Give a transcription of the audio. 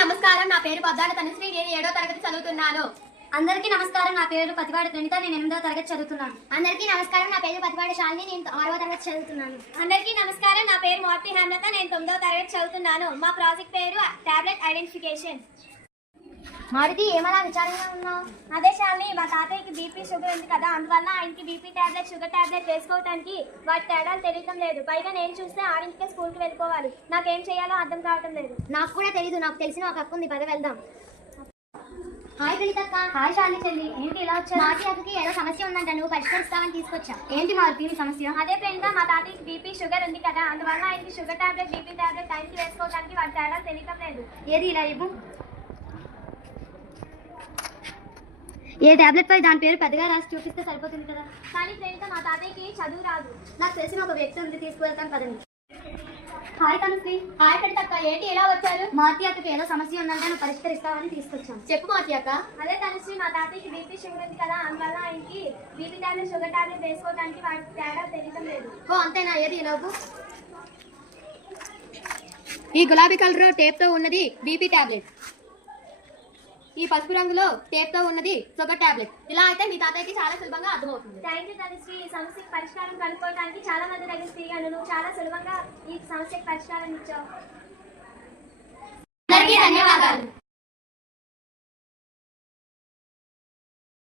నమస్కారం. నా పేరు పద్దాల తనుశ్రీ. నేను 7వ తరగతి చదువుతున్నాను. అందరికీ నమస్కారం. నా పేరు పతివాడ ప్రణిత. నేను 8వ తరగతి చదువుతున్నాను. అందరికీ నమస్కారం. నా పేరు పతివాడ శాలిని. నేను 6వ తరగతి చదువుతున్నాను. అందరికీ నమస్కారం. నా పేరు మార్తి హేమలత. నేను 9వ తరగతి చదువుతున్నాను. మా ప్రాజెక్ట్ పేరు టాబ్లెట్ ఐడెంటిఫికేషన్. మారుతి, ఏమలా విచారంగా ఉన్నావు? అదే శాలిని, మా తాతయ్యకి బీపీ షుగర్ ఉంది కదా, అందువల్ల ఆయనకి బీపీ టాబ్లెట్ షుగర్ టాబ్లెట్ వేసుకోవడానికి వాటి తేడాలు తెలియటం లేదు. పైగా నేను చూస్తే 6ంటికే స్కూల్కి వెళ్ళిపోవాలి. నాకేం చేయాలో అర్థం కావటం లేదు. నాకు కూడా తెలీదు. నాకు తెలిసిన ఒక అక్క ఉంది, పద వెళ్దాం. హాయ్ ప్రణితక్క. హాయ్ శాలిని చెల్లి, ఏంటి ఇలా వచ్చారు? మాటి అక్కకి ఏదో సమస్య ఉందంట, నువ్వు పరిష్కరిస్తావని తీసుకొచ్చా. ఏంటి మారుతి నీ సమస్య? అదే ప్రేమిక, మా తాతయ్యకి బీపీ షుగర్ ఉంది కదా, అందువల్ల ఆయనకి షుగర్ టాబ్లెట్ బీపీ టాబ్లెట్ టైంకి వేసుకోవడానికి వాటి తేడాలు తెలియటం లేదు. ఏది ఇలా ఇవ్వు. ఏ టాబ్లెట్ పై దాని పేరు పెద్దగా రాసి చూపిస్తే సరిపోతుంది కదా. కానీ ప్రేమిక, మా తాతయ్యకి చదువు రాదు. నాకు తెలిసిన ఒక వ్యక్తి ఉంది, తీసుకువెళ్తాను పదండి. హాయ్ తనుశ్రీ. హాయ్ ప్రణితక్క, ఏంటి ఎలా వచ్చారు? మారుతి అక్కకి ఏదో సమస్య ఉందంటే నువ్వు పరిష్కరిస్తావని తీసుకొచ్చాను. చెప్పు మాతి అక్క. అదే తనుశ్రీ, మా తాతయ్యకి బీపీ షుగర్ ఉంది కదా, అందువల్ల ఆయనకి బీపీ టాబ్లెట్ షుగర్ టాబ్లెట్ వేసుకోవడానికి వాటి తేడాలు తెలియటం లేదు. ఓ అంతేనా? ఏది ఇలాగు. ఈ గులాబీ కలర్ టేప్ తో ఉన్నది బీపీ టాబ్లెట్, ఈ పసుపు రంగులో టేప్ తో ఉన్నది షుగర్ టాబ్లెట్. ఇలా అయితే మీ తాతయ్యకి చాలా సులభంగా అర్థమవుతుంది. Thank you Tanushree. ఈ సమస్యకి పరిష్కారం కనుక్కోవడానికి చాలా మంది దగ్గర తిరిగాను. నువ్వు చాలా సులభంగా ఈ సమస్యకి పరిష్కారం ఇచ్చావు. అందరికీ ధన్యవాదాలు.